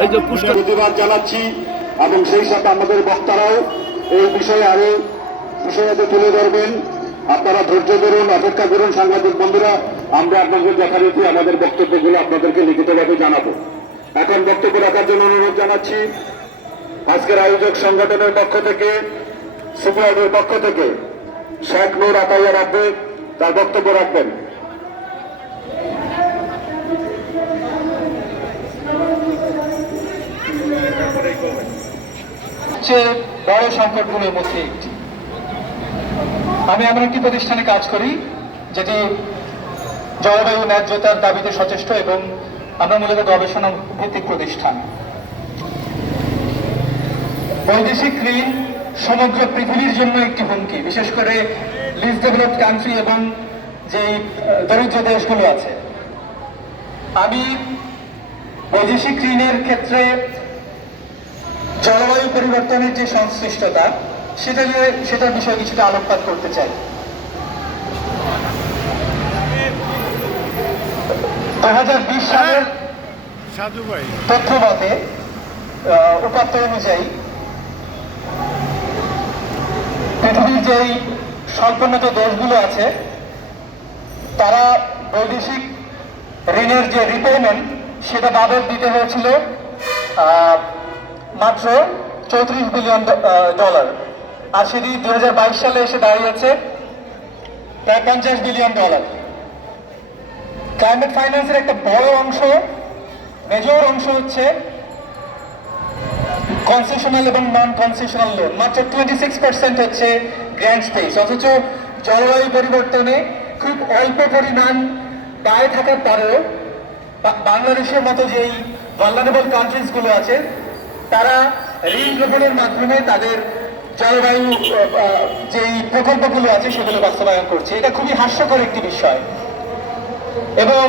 প্রতিবাদ জানাচ্ছি এবং সেই সাথে আমাদের বক্তারাও এই বিষয়ে আরও বিষয়াতে তুলে ধরবেন। আপনারা ধৈর্য ধরুন, অপেক্ষা করুন, সাংবাদিক বন্ধুরা। আমরা আপনাদের যথারীতি আমাদের বক্তব্যগুলো আপনাদেরকে লিখিতভাবে জানাব। এখন বক্তব্য রাখার জন্য অনুরোধ জানাচ্ছি, আজকের আয়োজক সংগঠনের পক্ষ থেকে সুপারের পক্ষ থেকে শেখ নূর আতাইয়া রাখবে তার বক্তব্য রাখবেন। সবচেয়ে বড় সংকটগুলোর মধ্যে একটি। আমি এমন একটি প্রতিষ্ঠানে কাজ করি যেটি জলবায়ু ন্যায্যতার দাবিতে সচেষ্ট এবং আমরা মূলত গবেষণা ভিত্তিক প্রতিষ্ঠান। বৈদেশিক ঋণ সমগ্র পৃথিবীর জন্য একটি হুমকি বিশেষ করে লিজ ডেভেলপড কান্ট্রি এবং আহ, দরিদ্র দেশগুলো আছে। আমি বৈদেশিক ঋণের ক্ষেত্রে জলবায়ু পরিবর্তনের যে সংশ্লিষ্টতা সেটা নিয়ে সেটার বিষয়ে কিছুটা আলোকপাত করতে চাই। দু হাজার বিশ সালের সাধু ভাই। তথ্য মতে উপাত্ত অনুযায়ী পৃথিবীর যেই স্বল্পোন্নত দেশগুলো আছে তারা বৈদেশিক ঋণের যে রিপেমেন্ট সেটা বাবদ দিতে হয়েছিল আহ, মাত্র চৌত্রিশ বিলিয়ন ডলার। আর সেটি দু সালে এসে দাঁড়িয়েছে প্রায় পঞ্চাশ বিলিয়ন ডলার। ক্লাইমেট ফাইন্যান্সের একটা বড় অংশ, মেজর অংশ হচ্ছে কনসেশনাল এবং নন কনসেশনাল লোন মাত্র টোয়েন্টি সিক্স পার্সেন্ট হচ্ছে গ্র্যান্ড স্পেস অথচ জলবায়ু পরিবর্তনে খুব অল্প পরিমাণ দায় থাকার পরেও বাংলাদেশের মতো যেই ভালনারেবল কান্ট্রিজগুলো আছে তারা ঋণ গ্রহণের মাধ্যমে তাদের জলবায়ু যেই প্রকল্পগুলো আছে সেগুলো বাস্তবায়ন করছে। এটা খুবই হাস্যকর একটি বিষয়। এবং